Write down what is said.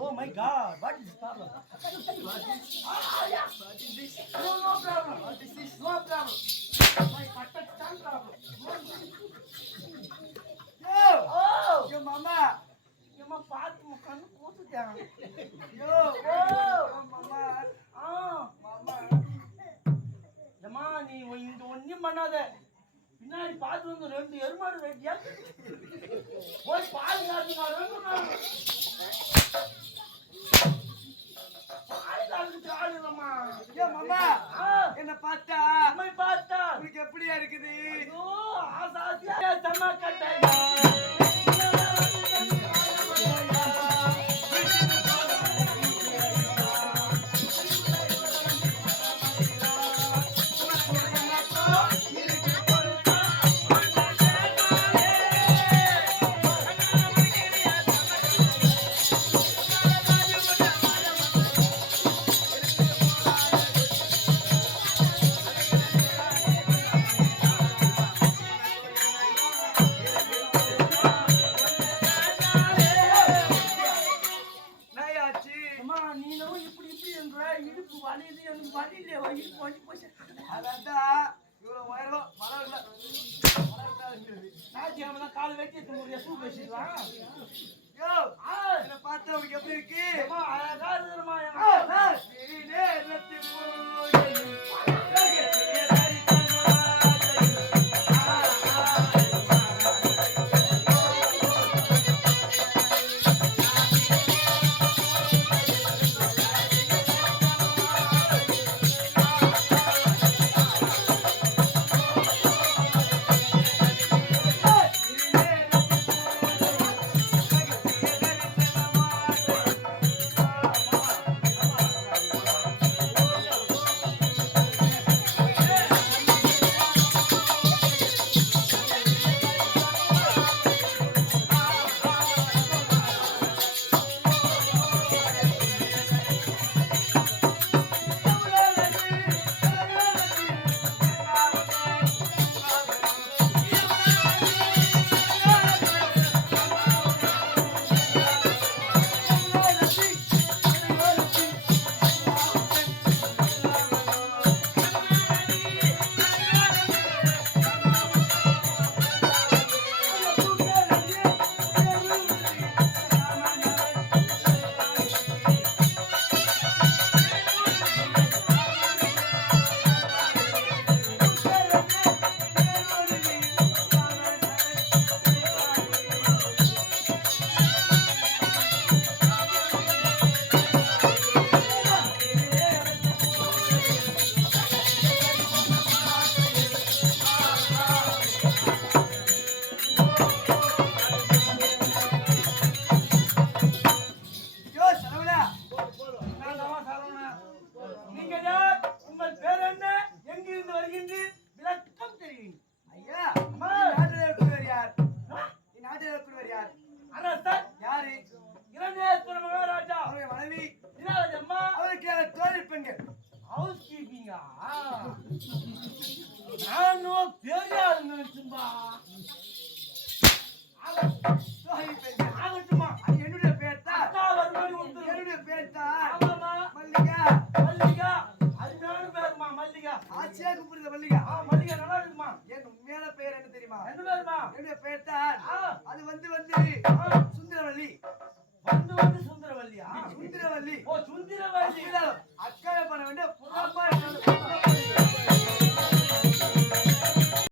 Oh my God, what is this problem? What is this? No problem. What is this? No problem. My problem. Yo, mama. Yo, mama, paat mo kan kutu jang. Yo, mama. Mama. Jama ni இந்த ஒண்ணும் பண்ணாத. பின்னாடி பாத்து வந்து ரெண்டு எருமாடு வெட்டியா. போய் பால் காட்டுங்க ரெண்டு நாள். என்ன பார்த்தா உனக்கு எப்படியா இருக்குது? ஆசாசியா சம்மா கட்டை வலியுன்ற இடுப்பு வலியுது எனக்கு வலி இல்லையா இடுப்பு வலி போச்சு அதான் இவ்வளவு உயரம் மரம் ஞாயிற்றுக்கிழமை தான் காலை வெட்டி எடுத்து சூப் வச்சுக்கலாம் யோ என்ன பார்த்தா உனக்கு எப்படி இருக்கு அழகா இருக்குமா என்னுடைய பேர் தான் என்னுடைய பேர் தான் மல்லிகா மல்லிகா அருமையான பேருமா மல்லிகா ஆட்சியாக புரிந்த மல்லிகா மல்லிகா நல்லா இருக்குமா என் உண்மையான பெயர் என்ன தெரியுமா என்ன பேருமா என்னுடைய பேர் தான் அது வந்து